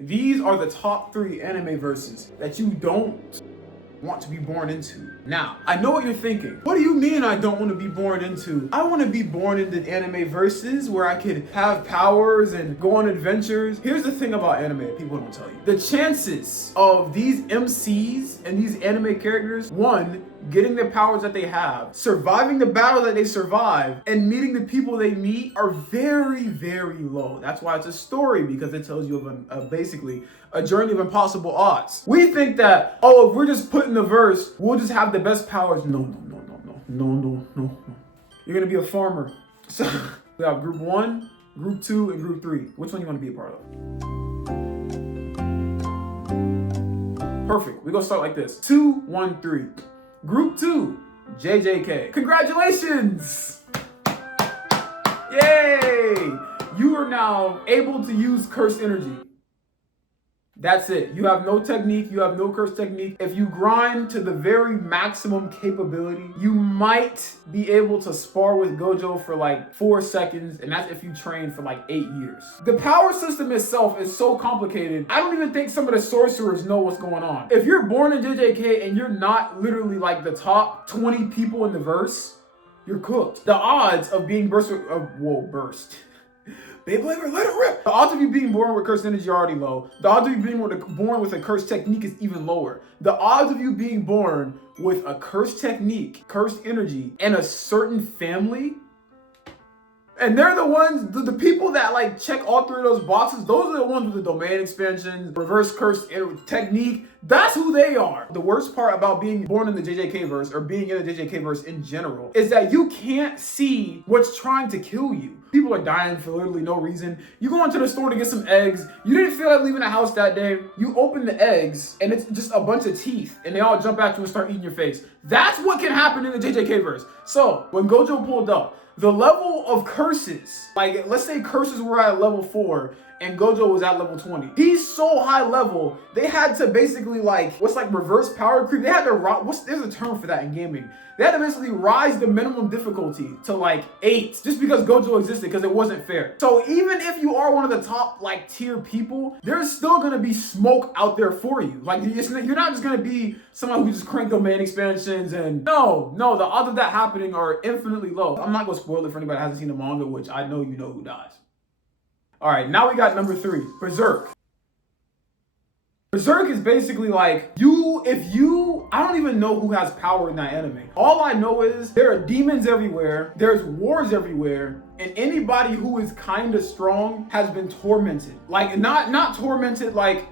These are the top 3 anime verses that you don't want to be born into. Now, I know what you're thinking. What do you mean I don't want to be born into? I want to be born into anime verses where I could have powers and go on adventures. Here's the thing about anime people don't tell you. The chances of these MCs and these anime characters, one, getting the powers that they have, surviving the battle that they survive, and meeting the people they meet are very, very low. That's why it's a story, because it tells you of basically a journey of impossible odds. We think that, oh, if we're just put in the verse, we'll just have the best powers. No. You're gonna be a farmer. So we have group 1, group 2, and group 3. Which one you want to be a part of? Perfect. We're gonna start like this. 2, 1, 3. Group 2, JJK. Congratulations! Yay! You are now able to use cursed energy. That's it. You have no technique. You have no cursed technique. If you grind to the very maximum capability, you might be able to spar with Gojo for like 4 seconds, and that's if you train for like 8 years. The power system itself is so complicated, I don't even think some of the sorcerers know what's going on. If you're born in JJK and you're not literally like the top 20 people in the verse, you're cooked. The odds of being burst. Beyblade, let it rip. The odds of you being born with cursed energy are already low. The odds of you being born with a cursed technique is even lower. The odds of you being born with a cursed technique, cursed energy, and a certain family, and they're the ones, the people that like check all 3 of those boxes, those are the ones with the domain expansions, reverse cursed technique. That's who they are. The worst part about being born in the JJK verse, or being in the JJK verse in general, is that you can't see what's trying to kill you. People are dying for literally no reason. You go into the store to get some eggs. You didn't feel like leaving the house that day. You open the eggs and it's just a bunch of teeth and they all jump at you and start eating your face. That's what can happen in the JJK verse. So when Gojo pulled up, the level of curses, like let's say curses were at level 4 and Gojo was at level 20. He's so high level, they had to basically like, what's like reverse power creep? They had to, there's a term for that in gaming. They had to basically rise the minimum difficulty to like 8, just because Gojo existed, because it wasn't fair. So even if you are one of the top like tier people, there's still gonna be smoke out there for you. Like you're not just gonna be someone who just crank domain expansions and no, the odds of that happening are infinitely low. I'm not gonna spoil it for anybody that hasn't seen the manga, which I know you know who dies. All right, now we got number 3, Berserk. Berserk is basically like, I don't even know who has power in that anime. All I know is there are demons everywhere, there's wars everywhere, and anybody who is kind of strong has been tormented. Like, not tormented like,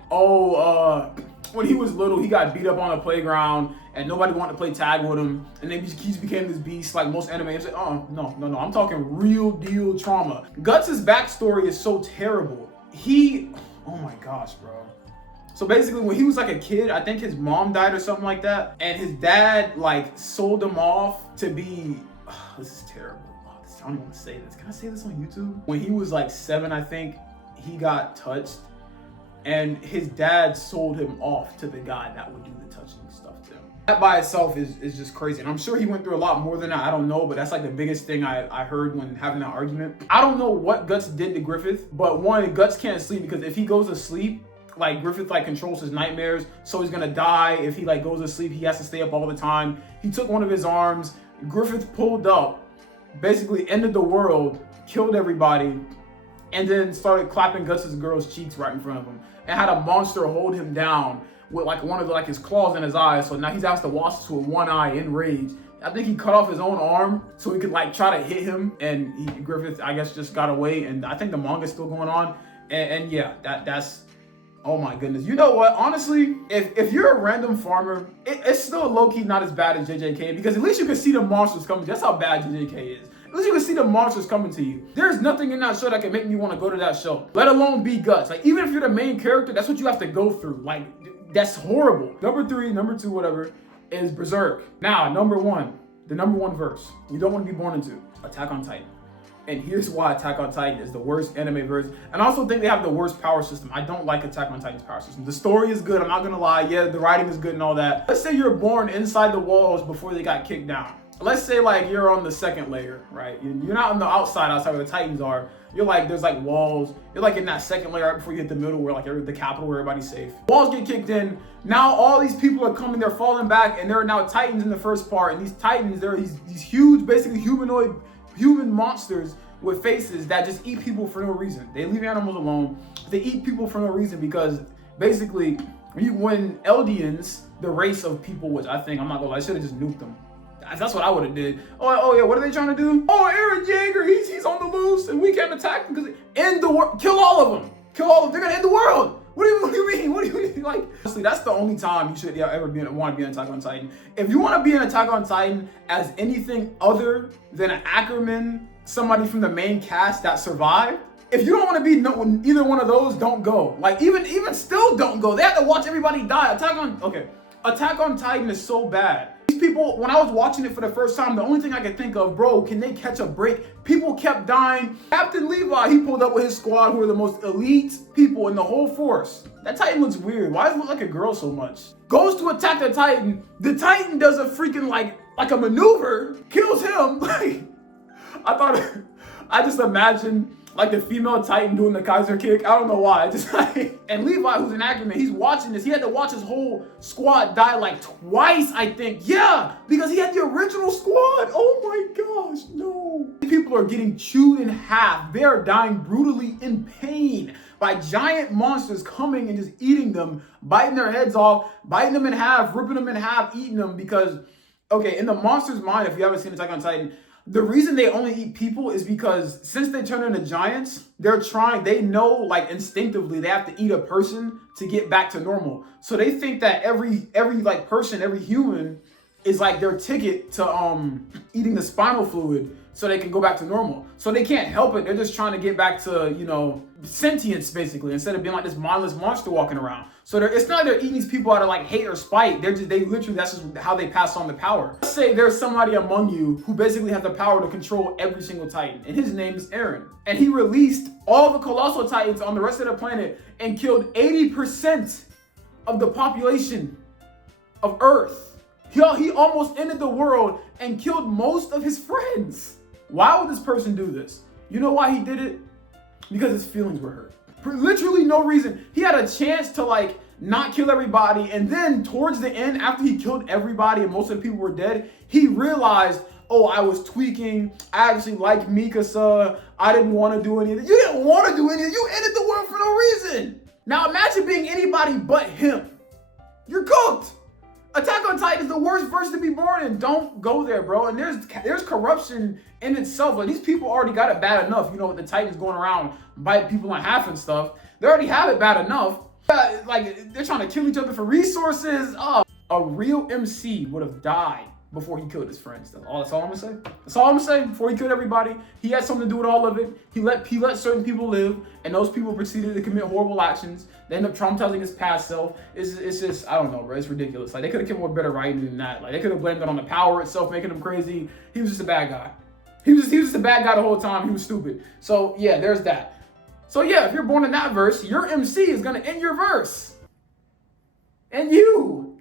when he was little, he got beat up on a playground and nobody wanted to play tag with him, and then he just became this beast like most anime. It's like, oh, no. I'm talking real deal trauma. Guts' backstory is so terrible. Oh my gosh, bro. So basically, when he was like a kid, I think his mom died or something like that, and his dad like sold him off to be, this is terrible. I don't even want to say this. Can I say this on YouTube? When he was like 7, I think, he got touched, and his dad sold him off to the guy that would do the touching stuff to him. That by itself is just crazy. And I'm sure he went through a lot more than that. I don't know, but that's like the biggest thing I heard when having that argument. I don't know what Guts did to Griffith, but one, Guts can't sleep, because if he goes to sleep, like Griffith like controls his nightmares, so he's gonna die. If he like goes to sleep, he has to stay up all the time. He took one of his arms, Griffith pulled up, basically ended the world, killed everybody, and then started clapping Guts' girl's cheeks right in front of him, and had a monster hold him down with like one of his claws in his eyes. So now he's asked to watch this with one eye in rage. I think he cut off his own arm so he could like try to hit him, and Griffith, I guess, just got away. And I think the manga's still going on. And yeah, that's, oh my goodness. You know what? Honestly, if you're a random farmer, it's still low-key not as bad as JJK, because at least you can see the monsters coming. That's how bad JJK is. At least you can see the monsters coming to you. There's nothing in that show that can make me want to go to that show, let alone be Guts. Like, even if you're the main character, that's what you have to go through. Like, that's horrible. Number 3, number 2, whatever, is Berserk. Now, number 1, the number 1 verse you don't want to be born into, Attack on Titan. And here's why Attack on Titan is the worst anime verse. And I also think they have the worst power system. I don't like Attack on Titan's power system. The story is good, I'm not gonna lie. Yeah, the writing is good and all that. Let's say you're born inside the walls before they got kicked down. Let's say like you're on the 2nd layer, right? You're not on the outside where the Titans are. You're like, there's like walls. You're like in that second layer right before you hit the middle where like the capital where everybody's safe. Walls get kicked in. Now all these people are coming, they're falling back, and there are now Titans in the first part. And these Titans, they're these huge, basically human monsters with faces that just eat people for no reason. They leave animals alone. They eat people for no reason because basically when Eldians, the race of people, which I think, I'm not gonna lie, I should have just nuked them. That's what I would have did. Oh yeah, what are they trying to do? Oh, Aaron Yeager, he's on the loose and we can't attack him because end the world. Kill all of them. Kill all of them. They're gonna end the world. What do you mean? What do you mean? Like, honestly, that's the only time you should ever want to be an Attack on Titan. If you want to be an Attack on Titan as anything other than an Ackerman, somebody from the main cast that survived, if you don't want to be either one of those, don't go. Like, even still, don't go. They have to watch everybody die. Attack on Titan is so bad. These people, when I was watching it for the first time, the only thing I could think of, bro, can they catch a break? People kept dying. Captain Levi, he pulled up with his squad who are the most elite people in the whole force. That Titan looks weird. Why does it look like a girl so much? Goes to attack the Titan does a freaking like a maneuver, kills him. Like, I just imagine like the female Titan doing the Kaiser kick. I don't know why. Just like, and Levi, who's an Ackerman, he's watching this. He had to watch his whole squad die like twice, I think. Yeah, because he had the original squad. Oh my gosh, no. People are getting chewed in half. They are dying brutally in pain by giant monsters coming and just eating them, biting their heads off, biting them in half, ripping them in half, eating them because, okay, in the monster's mind, if you haven't seen Attack on Titan, the reason they only eat people is because since they turn into giants, they know like instinctively they have to eat a person to get back to normal. So they think that every like person, every human is like their ticket to eating the spinal fluid so they can go back to normal. So they can't help it. They're just trying to get back to, you know, sentience basically, instead of being like this mindless monster walking around. So it's not like they're eating these people out of like hate or spite. They literally, that's just how they pass on the power. Let's say there's somebody among you who basically has the power to control every single Titan, and his name is Aaron. And he released all the colossal Titans on the rest of the planet and killed 80% of the population of Earth. He almost ended the world and killed most of his friends. Why would this person do this? You know why he did it? Because his feelings were hurt. For literally no reason. He had a chance to like not kill everybody, and then towards the end, after he killed everybody and most of the people were dead, he realized, oh, I was tweaking. I actually like Mikasa. I didn't want to do anything. You didn't want to do anything. You ended the world for no reason. Now imagine being anybody but him. You're cooked. Attack on Titan is the worst verse to be born in. Don't go there, bro. And there's corruption in itself. Like, these people already got it bad enough. You know, with the Titans going around biting people in half and stuff. They already have it bad enough. Like, they're trying to kill each other for resources. A real MC would have died before he killed his friends. That's all I'm gonna say. That's all I'm gonna say. Before he killed everybody, he had something to do with all of it. He let certain people live, and those people proceeded to commit horrible actions. They end up traumatizing his past self. It's just, I don't know, bro. It's ridiculous. Like, they could have come up with better writing than that. Like, they could have blamed it on the power itself, making him crazy. He was just a bad guy. He was just a bad guy the whole time. He was stupid. So yeah, there's that. So yeah, if you're born in that verse, your MC is gonna end your verse. And you.